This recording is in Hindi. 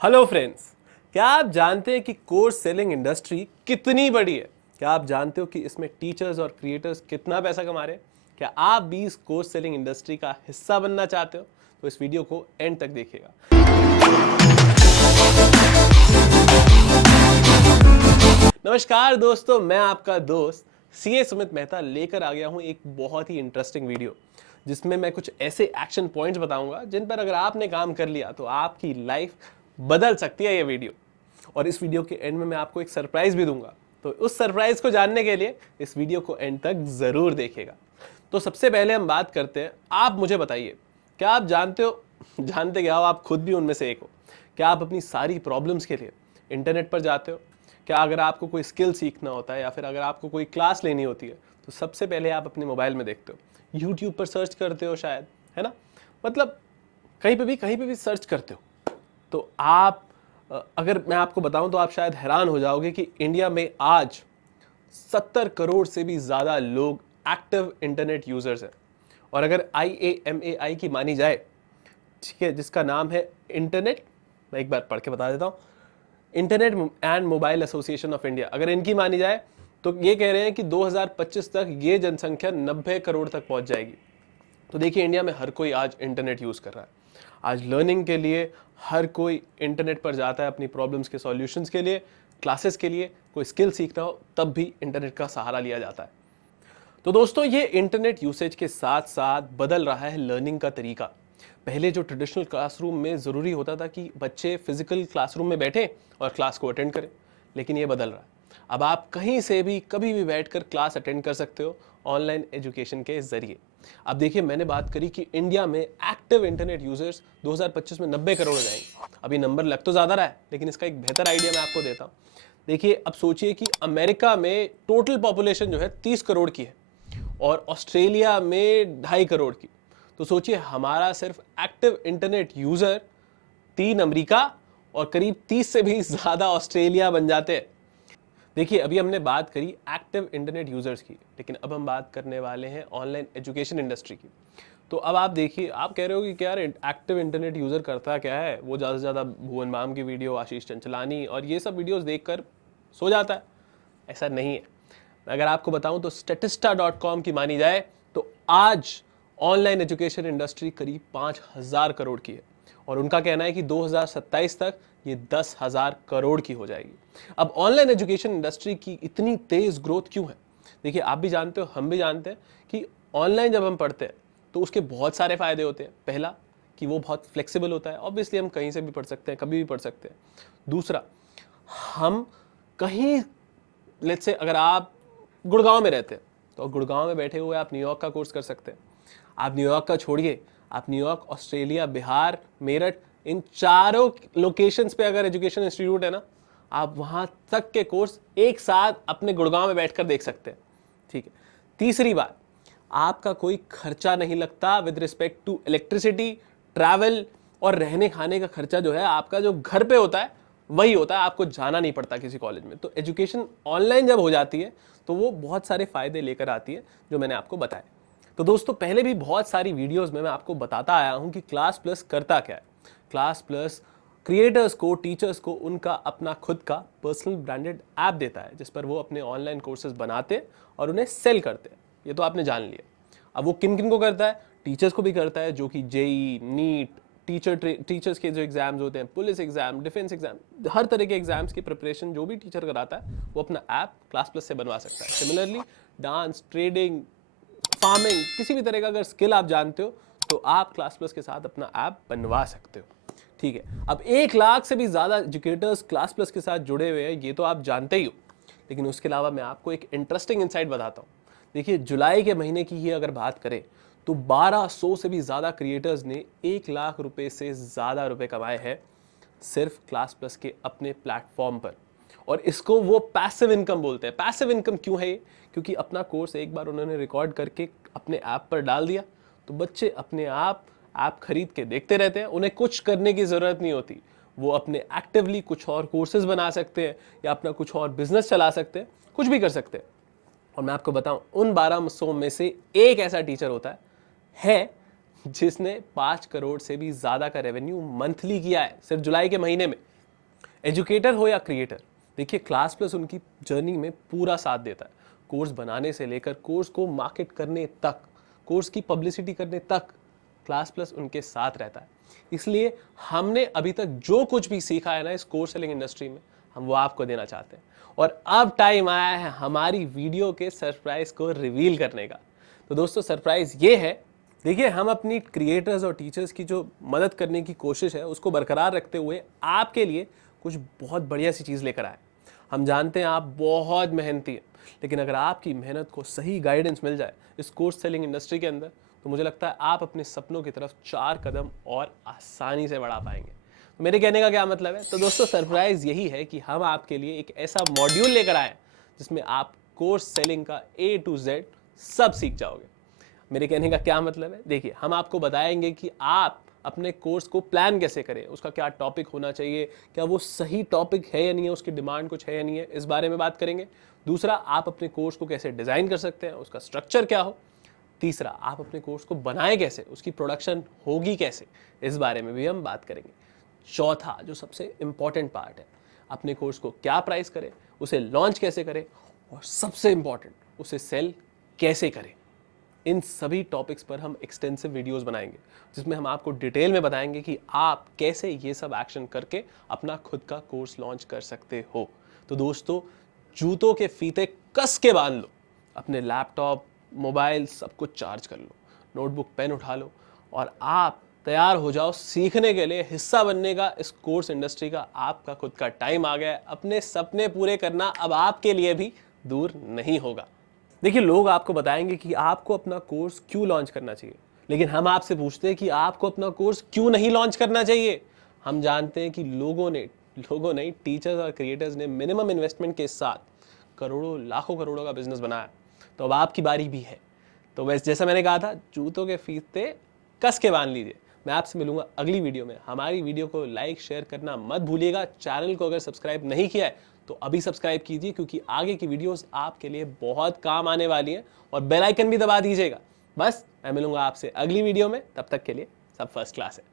हेलो फ्रेंड्स, क्या आप जानते हैं कि कोर्स सेलिंग इंडस्ट्री कितनी बड़ी है? क्या आप जानते हो कि इसमें टीचर्स और क्रिएटर्स कितना पैसा कमा रहे हैं? क्या आप भी इस कोर्स सेलिंग इंडस्ट्री का हिस्सा बनना चाहते हो? तो इस वीडियो को एंड तक देखिएगा। नमस्कार दोस्तों, मैं आपका दोस्त सीए सुमित मेहता लेकर आ गया हूं एक बहुत ही इंटरेस्टिंग वीडियो, जिसमें मैं कुछ ऐसे एक्शन पॉइंट्स बताऊंगा जिन पर अगर आपने काम कर लिया तो आपकी लाइफ बदल सकती है ये वीडियो। और इस वीडियो के एंड में मैं आपको एक सरप्राइज भी दूंगा, तो उस सरप्राइज को जानने के लिए इस वीडियो को एंड तक जरूर देखिएगा। तो सबसे पहले हम बात करते हैं, आप मुझे बताइए, क्या आप जानते हो, जानते क्या हो, आप खुद भी उनमें से एक हो? क्या आप अपनी सारी प्रॉब्लम्स के लिए इंटरनेट पर जाते हो? क्या अगर आपको कोई स्किल सीखना होता है या फिर अगर आपको कोई क्लास लेनी होती है तो सबसे पहले आप अपने मोबाइल में देखते हो, यूट्यूब पर सर्च करते हो शायद, है ना? मतलब कहीं पे भी सर्च करते हो। तो आप अगर मैं आपको बताऊं तो आप शायद हैरान हो जाओगे कि इंडिया में आज 70 करोड़ से भी ज़्यादा लोग एक्टिव इंटरनेट यूजर्स हैं। और अगर IAMAI की मानी जाए, ठीक है, जिसका नाम है इंटरनेट, मैं एक बार पढ़ के बता देता हूँ, internet and mobile association of India, अगर इनकी मानी जाए तो ये कह रहे हैं कि 2025 तक ये जनसंख्या 90 करोड़ तक पहुंच जाएगी। तो देखिए, इंडिया में हर कोई आज इंटरनेट यूज़ कर रहा है। आज लर्निंग के लिए हर कोई इंटरनेट पर जाता है, अपनी प्रॉब्लम्स के सॉल्यूशंस के लिए, क्लासेस के लिए, कोई स्किल सीखना हो तब भी इंटरनेट का सहारा लिया जाता है। तो दोस्तों, ये इंटरनेट यूसेज के साथ साथ बदल रहा है लर्निंग का तरीका। पहले जो ट्रेडिशनल क्लासरूम में ज़रूरी होता था कि बच्चे फिजिकल क्लासरूम में बैठें और क्लास को अटेंड करें, लेकिन ये बदल रहा है। अब आप कहीं से भी कभी भी बैठकर क्लास अटेंड कर सकते हो ऑनलाइन एजुकेशन के जरिए। अब देखिए, मैंने बात करी कि इंडिया में एक्टिव इंटरनेट यूजर्स 2025 में 90 करोड़ हो जाएंगे। अभी नंबर लग तो ज़्यादा रहा है, लेकिन इसका एक बेहतर आइडिया मैं आपको देता हूँ। देखिए, अब सोचिए कि अमेरिका में टोटल पॉपुलेशन जो है 30 करोड़ की है और ऑस्ट्रेलिया में 2.5 करोड़ की। तो सोचिए, हमारा सिर्फ एक्टिव इंटरनेट यूजर 3 अमेरिका और करीब 30 से भी ज्यादा ऑस्ट्रेलिया बन जाते हैं। देखिए, अभी हमने बात करी एक्टिव इंटरनेट यूजर्स की, लेकिन अब हम बात करने वाले हैं ऑनलाइन एजुकेशन इंडस्ट्री की। तो अब आप देखिए, आप कह रहे हो कि यार एक्टिव इंटरनेट यूजर करता क्या है? वो ज़्यादा से ज़्यादा भुवन बाम की वीडियो, आशीष चंचलानी और ये सब वीडियोस देखकर सो जाता है। ऐसा नहीं है। अगर आपको बताऊं तो statista.com की मानी जाए तो आज ऑनलाइन एजुकेशन इंडस्ट्री करीब 5,000 करोड़ की है और उनका कहना है कि 2027 तक ये 10,000 करोड़ की हो जाएगी। अब ऑनलाइन एजुकेशन इंडस्ट्री की इतनी तेज ग्रोथ क्यों है? देखिए, आप भी जानते हो, हम भी जानते हैं कि ऑनलाइन जब हम पढ़ते हैं तो उसके बहुत सारे फायदे होते हैं। पहला, कि वो बहुत फ्लेक्सिबल होता है, ऑब्वियसली हम कहीं से भी पढ़ सकते हैं, कभी भी पढ़ सकते हैं। दूसरा, हम कहीं, लेट्स से अगर आप गुड़गांव में रहते हैं तो गुड़गांव में बैठे हुए आप न्यूयॉर्क का कोर्स कर सकते हैं। आप न्यूयॉर्क का छोड़िए, आप न्यूयॉर्क, ऑस्ट्रेलिया, बिहार, मेरठ, इन चारों लोकेशंस पे अगर एजुकेशन इंस्टीट्यूट है ना, आप वहां तक के कोर्स एक साथ अपने गुड़गांव में बैठकर देख सकते हैं। ठीक है। तीसरी बात, आपका कोई खर्चा नहीं लगता with respect to electricity, travel और रहने खाने का खर्चा जो है आपका जो घर पे होता है वही होता है, आपको जाना नहीं पड़ता किसी कॉलेज में। तो एजुकेशन ऑनलाइन जब हो जाती है तो वो बहुत सारे फायदे लेकर आती है जो मैंने आपको बताया। तो दोस्तों, पहले भी बहुत सारी वीडियोस में मैं आपको बताता आया हूं कि क्लास प्लस करता क्या है। क्लास प्लस क्रिएटर्स को, टीचर्स को उनका अपना खुद का पर्सनल ब्रांडेड ऐप देता है जिस पर वो अपने ऑनलाइन कोर्सेज बनाते और उन्हें सेल करते हैं। ये तो आपने जान लिया। अब वो किन किन को करता है? टीचर्स को भी करता है, जो कि जेई, नीट, टीचर्स के जो एग्जाम्स होते हैं, पुलिस एग्जाम, डिफेंस एग्जाम, हर तरह के एग्जाम्स की प्रिपरेशन जो भी टीचर कराता है वो अपना ऐप क्लास प्लस से बनवा सकता है। सिमिलरली, डांस, ट्रेडिंग, फार्मिंग, किसी भी तरह का अगर स्किल आप जानते हो तो आप क्लास प्लस के साथ अपना ऐप बनवा सकते हो। ठीक है। अब 1 लाख से भी ज़्यादा एजुकेटर्स क्लास प्लस के साथ जुड़े हुए हैं, ये तो आप जानते ही हो, लेकिन उसके अलावा मैं आपको एक इंटरेस्टिंग इंसाइट बताता हूँ। देखिए, जुलाई के महीने की ही अगर बात करें तो 1200 से भी ज़्यादा क्रिएटर्स ने 1 लाख रुपए से ज़्यादा रुपए कमाए हैं सिर्फ क्लास प्लस के अपने प्लेटफॉर्म पर। और इसको वो पैसिव इनकम बोलते हैं। पैसिव इनकम क्यों है ये? क्योंकि अपना कोर्स एक बार उन्होंने रिकॉर्ड करके अपने ऐप पर डाल दिया तो बच्चे अपने आप ऐप खरीद के देखते रहते हैं, उन्हें कुछ करने की ज़रूरत नहीं होती। वो अपने एक्टिवली कुछ और कोर्सेज बना सकते हैं या अपना कुछ और बिजनेस चला सकते हैं, कुछ भी कर सकते हैं। और मैं आपको बताऊं, उन 1200 में से एक ऐसा टीचर होता है जिसने 5 करोड़ से भी ज्यादा का रेवेन्यू मंथली किया है सिर्फ जुलाई के महीने में। एजुकेटर हो या क्रिएटर, देखिए क्लास प्लस उनकी जर्नी में पूरा साथ देता है। कोर्स बनाने से लेकर कोर्स को मार्केट करने तक, कोर्स की पब्लिसिटी करने तक क्लास प्लस उनके साथ रहता है। इसलिए हमने अभी तक जो कुछ भी सीखा है ना इस कोर्स सेलिंग इंडस्ट्री में, हम वो आपको देना चाहते हैं। और अब टाइम आया है हमारी वीडियो के सरप्राइज को रिवील करने का। तो दोस्तों सरप्राइज ये है, देखिए हम अपनी क्रिएटर्स और टीचर्स की जो मदद करने की कोशिश है उसको बरकरार रखते हुए आपके लिए कुछ बहुत बढ़िया सी चीज़ लेकर आए। हम जानते हैं आप बहुत मेहनती हैं, लेकिन अगर आपकी मेहनत को सही गाइडेंस मिल जाए इस कोर्स सेलिंग इंडस्ट्री के अंदर, तो मुझे लगता है आप अपने सपनों की तरफ 4 कदम और आसानी से बढ़ा पाएंगे। तो मेरे कहने का क्या मतलब है, तो दोस्तों सरप्राइज यही है कि हम आपके लिए एक ऐसा मॉड्यूल लेकर आए जिसमें आप कोर्स सेलिंग का A to Z सब सीख जाओगे। मेरे कहने का क्या मतलब है, देखिए हम आपको बताएंगे कि आप अपने कोर्स को प्लान कैसे करें, उसका क्या टॉपिक होना चाहिए, क्या वो सही टॉपिक है या नहीं है, उसकी डिमांड कुछ है या नहीं है, इस बारे में बात करेंगे। दूसरा, आप अपने कोर्स को कैसे डिज़ाइन कर सकते हैं, उसका स्ट्रक्चर क्या हो। तीसरा, आप अपने कोर्स को बनाएं कैसे, उसकी प्रोडक्शन होगी कैसे, इस बारे में भी हम बात करेंगे। चौथा, जो सबसे इंपॉर्टेंट पार्ट है, अपने कोर्स को क्या प्राइस करें, उसे लॉन्च कैसे करें, और सबसे इंपॉर्टेंट, उसे सेल कैसे करें। इन सभी टॉपिक्स पर हम एक्सटेंसिव वीडियोस बनाएंगे जिसमें हम आपको डिटेल में बताएंगे कि आप कैसे ये सब एक्शन करके अपना खुद का कोर्स लॉन्च कर सकते हो। तो दोस्तों, जूतों के फीते कस के बांध लो, अपने लैपटॉप, मोबाइल सब कुछ चार्ज कर लो, नोटबुक पेन उठा लो और आप तैयार हो जाओ सीखने के लिए। हिस्सा बनने का इस कोर्स इंडस्ट्री का आपका खुद का टाइम आ गया है। अपने सपने पूरे करना अब आपके लिए भी दूर नहीं होगा। देखिए, लोग आपको बताएंगे कि आपको अपना कोर्स क्यों लॉन्च करना चाहिए, लेकिन हम आपसे पूछते हैं कि आपको अपना कोर्स क्यों नहीं लॉन्च करना चाहिए। हम जानते हैं कि लोगों ने टीचर्स और क्रिएटर्स ने मिनिमम इन्वेस्टमेंट के साथ करोड़ों लाखों करोड़ों का बिजनेस बनाया। तो अब आपकी बारी भी है। तो वैसे जैसा मैंने कहा था, जूतों के फीते कस के बांध लीजिए। मैं आपसे मिलूंगा अगली वीडियो में। हमारी वीडियो को लाइक शेयर करना मत भूलिएगा। चैनल को अगर सब्सक्राइब नहीं किया है तो अभी सब्सक्राइब कीजिए, क्योंकि आगे की वीडियोस आपके लिए बहुत काम आने वाली हैं। और बेल आइकन भी दबा दीजिएगा। बस मैं मिलूंगा आपसे अगली वीडियो में, तब तक के लिए सब फर्स्ट क्लास है।